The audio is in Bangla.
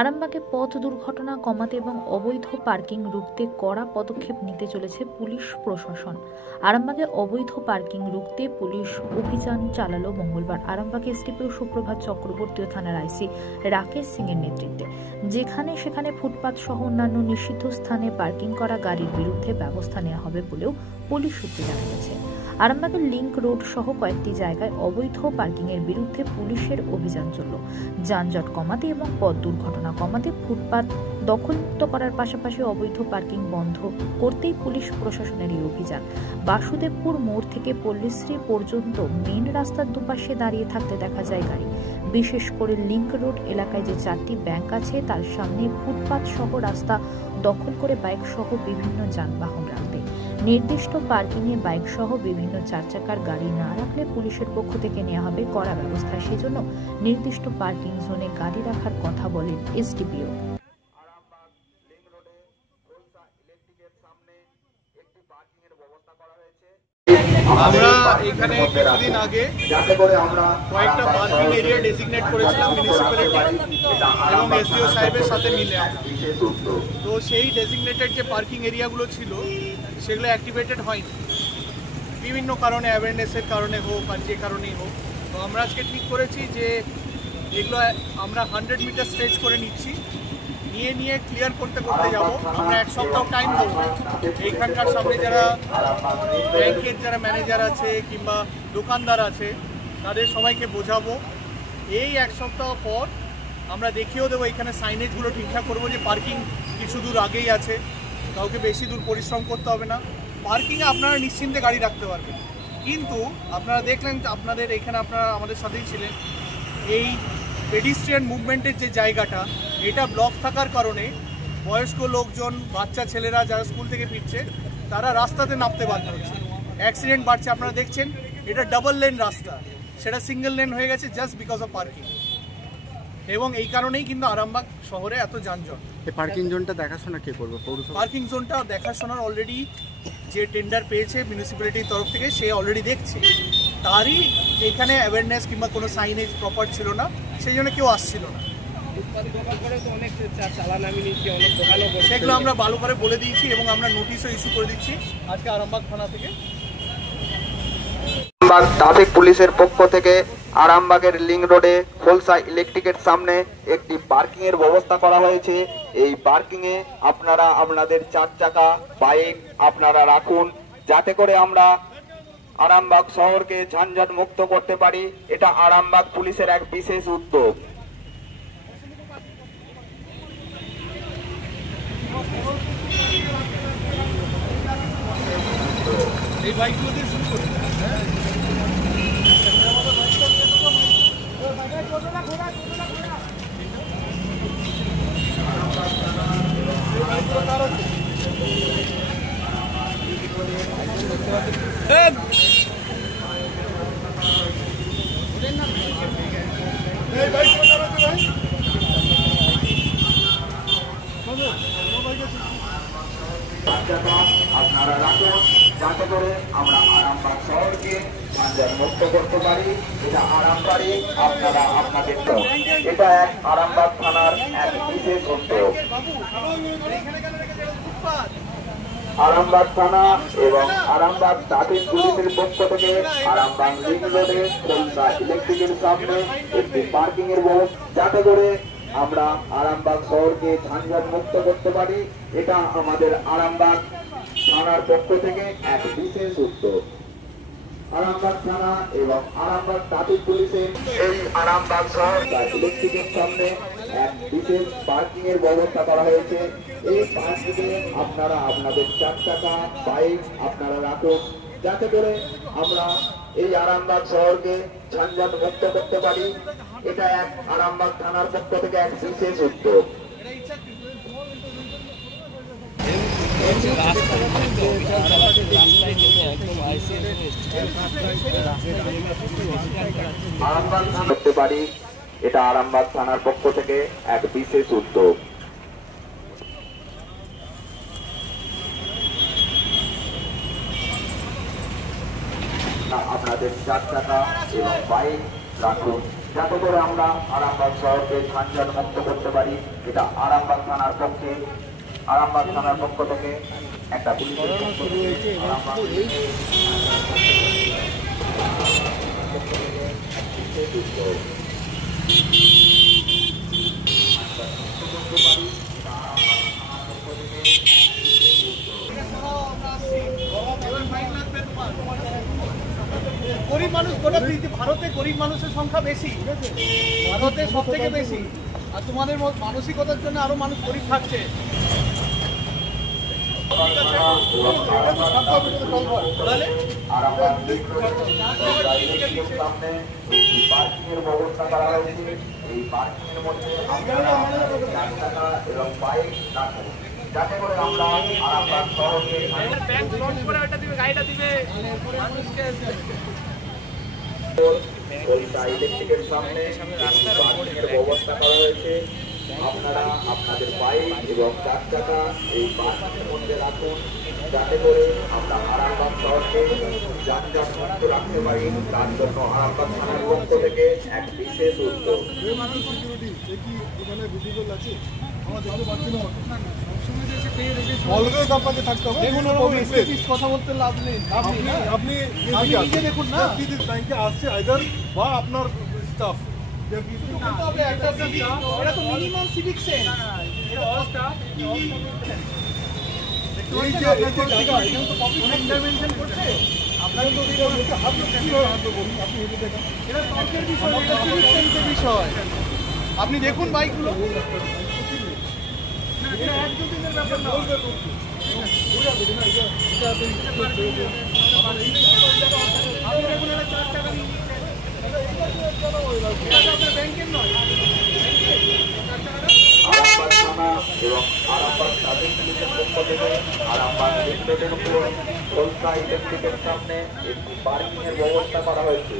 আরামবাগে পথ দুর্ঘটনা কমাতে এবং অবৈধ পার্কিং রুখতে কড়া পদক্ষেপ নিতে চলেছে পুলিশ প্রশাসন। আরামবাগে অবৈধ পার্কিং রুখতে পুলিশ অভিযান চালালো মঙ্গলবার আরামবাগ এসডিপিও সুপ্রভাত চক্রবর্তী ও থানার আইসি রাকেশ সিং এর নেতৃত্বে। যেখানে সেখানে ফুটপাত সহ অন্যান্য নিষিদ্ধ স্থানে পার্কিং করা গাড়ির বিরুদ্ধে ব্যবস্থা নেওয়া হবে বলেও পুলিশ সূত্রে জানা গেছে। আরামবাগের লিংক রোড সহ কয়েকটি জায়গায় অবৈধ পার্কিং এর বিরুদ্ধে পুলিশের অভিযান চলল। যানজট কমাতে এবং পথ দুর্ঘটনা কমাতে ফুটপাত দখলমুক্ত করার পাশাপাশি অবৈধ পার্কিং বন্ধ করতেই পুলিশ প্রশাসনের এই অভিযান। বাসুদেবপুর মোড় থেকে পল্লীশ্রী পর্যন্ত মেন রাস্তার দুপাশে দাঁড়িয়ে থাকতে দেখা যায় গাড়ি। বিশেষ করে লিংক রোড এলাকায় যে 4টি ব্যাংক আছে তার সামনে ফুটপাত সহ রাস্তা দখল করে বাইক সহ বিভিন্ন যানবাহন রাখবে। নির্দিষ্ট পার্কিংয়ে বাইক সহ বিভিন্ন 4 চাকার গাড়ি না রাখলে পুলিশের পক্ষ থেকে নেওয়া হবে কড়া ব্যবস্থা। সেজন্য নির্দিষ্ট পার্কিং জোনে গাড়ি রাখার কথা বলেন এসডিপিও। আমরা এখানে কিছুদিন আগে কয়েকটা পার্কিং এরিয়া ডেজিগনেট করেছিলাম মিউনিসিপ্যালিটি এবং এসডিও সাহেবের সাথে মিলে। তো সেই ডেজিগনেটেড যে পার্কিং এরিয়াগুলো ছিল সেগুলো অ্যাক্টিভেটেড হয়নি, বিভিন্ন কারণে, অ্যাওয়ারনেসের কারণে হোক আর যে কারণেই হোক। তো আমরা আজকে ঠিক করেছি যে এগুলো আমরা 100 মিটার স্ট্রেচ করে নিচ্ছি, নিয়ে ক্লিয়ার করতে যাব। আমরা 1 সপ্তাহ টাইম দেবো। এইখানকার সামনে যারা ব্যাংকের যারা ম্যানেজার আছে কিংবা দোকানদার আছে তাদের সবাইকে বোঝাবো। এই 1 সপ্তাহ পর আমরা দেখিয়েও দেবো, এখানে সাইনেজগুলো ঠিকঠাক করবো যে পার্কিং কিছু দূর আগেই আছে, কাউকে বেশি দূর পরিশ্রম করতে হবে না, পার্কিংয়ে আপনারা নিশ্চিন্তে গাড়ি রাখতে পারবেন। কিন্তু আপনারা দেখলেন, আপনাদের এখানে আপনারা আমাদের সাথেই ছিলেন, এই পেডিস্ট্রিয়ান মুভমেন্টের যে জায়গাটা এটা ব্লক থাকার কারণে বয়স্ক লোকজন, বাচ্চা ছেলেরা যারা স্কুল থেকে ফিরছে তারা রাস্তাতে নামতে বাধ্য হচ্ছে, অ্যাক্সিডেন্ট বাড়ছে। আপনারা দেখছেন এটা ডাবল লেন রাস্তা, সেটা সিঙ্গেল লেন হয়ে গেছে জাস্ট বিকজ অফ পার্কিং। এবং এই কারণেই কিন্তু আরামবাগ শহরে এত যানজট। এই পার্কিং জোনটা দেখাশোনা কে করবে? পৌরসভা পার্কিং জোনটা দেখাশোনার অলরেডি যে টেন্ডার পেয়েছে মিউনিসিপ্যালিটির তরফ থেকে সে অলরেডি দেখছে। তারই এখানে অ্যাওয়ারনেস কিংবা কোনো সাইনেজ প্রপার ছিল না, সেই জন্য কেউ আসছিল না। সেগুলো আমরা ভালো করে বলে দিয়েছি এবং আমরা নোটিশও ইস্যু করে দিচ্ছি আজকে আরামবাগ থানা থেকে। আরামবাগ ট্রাফিক পুলিশের পক্ষ থেকে আরামবাগের লিংক রোডে হোলসা ইলেকট্রিকের সামনে একটি পার্কিং এর ব্যবস্থা করা হয়েছে। এই পার্কিং এ আপনারা আপনাদের 4 চাকা বাইক আপনারা রাখুন, যাতে করে আমরা আরামবাগ শহরকে ঝঞ্ঝাট মুক্ত করতে পারি। এটা আরামবাগ পুলিশের এক বিশেষ উদ্যোগ। এই বাইকগুলো দিয়ে শুরু করুন। আপনারা রাখুন, যাতে করে আমরা আরামবাগ শহরকে ঝঞ্ঝাট মুক্ত করতে পারি। এটা আরামবাগই আপনারা আপনাদের, এটা এক আরামবাগ থানার এক বিশেষ উদ্যোগ। আরামবাগ থানা এবং আরামবাগ ট্রাফিক পুলিশের পক্ষ থেকে আরামবাগ লিংক রোডে হোলসা ইলেকট্রিকের সামনে একটি পার্কিং এর ব্যবস্থা, যাতে করে আমরা আরামবাগ শহরকে ঝঞ্ঝাট মুক্ত করতে পারি। এটা আমাদের আরামবাগ থানার পক্ষ থেকে এক বিশেষ উদ্যোগ। আরামবাগ থানা এবং আরামবাগ ট্রাফিক পুলিশের এই আরামবাগ শহর ইলেকট্রিকের সামনে এক বিশেষ পার্কিং এর ব্যবস্থা করা হয়েছে। এই পার্কিং এ আপনারা আপনাদের 4 চাকা বাইক আপনারা রাখুন, যাতে করে আমরা এই আরামবাগ শহরকে ঝঞ্ঝাট মুক্ত করতে পারি। এটা এক আরামবাগ থানার পক্ষ থেকে এক বিশেষ উদ্যোগ। আরামবাগ করতে পারি, এটা আরামবাগ থানার পক্ষ থেকে এক বিশেষ উদ্যোগ। আপনাদের 4 চাকা এবং বাইক রাখুন, যাতে করে আমরা আরামবাগ শহরকে যানজট মুক্ত করতে পারি। এটা আরামবাগ থানার পক্ষ থেকে একটা পুলিশের পক্ষ থেকে আরামবাগ গরিব মানুষ গোটা ভারতে গরিব মানুষের সংখ্যা বেশি, ভারতে সব থেকে বেশি, আর তোমাদের মানসিকতার জন্য আরো মানুষ গরিব থাকছে। ব্যবস্থা করা হয়েছে। এই পার্কিং এর মধ্যে এবং বাইক রাখুন, যাতে করে আমরা আরামবাগ শহরকে ইলেকট্রিকের সামনে পার্কিংয়ের ব্যবস্থা করা হয়েছে। আপনারা আপনাদের বাইক এবং 4 চাকা এই পার্কিংয়ের মধ্যে রাখুন, যাতে করে আমরা আরামবাগ শহরকে যানজট মুক্ত রাখতে পারি। তার জন্য আরামবাগ থানার পক্ষ থেকে এক বিশেষ উদ্যোগ। কথা বলতে লাভ নেই, আপনি নিজে দেখুন না, ব্যাংকে আসছে আইদার বা আপনার স্টাফ। এটা তো মিনিমাম সিভিক সেন্স। ইন্টারভেনশন করছে আপনার তো বিষয়। আপনি দেখুন বাইকগুলো, একদিনের ব্যাপার না। আপনি দেখুন এটা 4 টাকা ব্যাংকের নয়। আরামবাগ থানা এবং আরামবাগ ট্রাফিক পুলিশের পক্ষ থেকে আরামবাগ রিং রোডের উপর খোলসা ইলেকট্রিকের সামনে একটি পার্কিং এর ব্যবস্থা করা হয়েছে।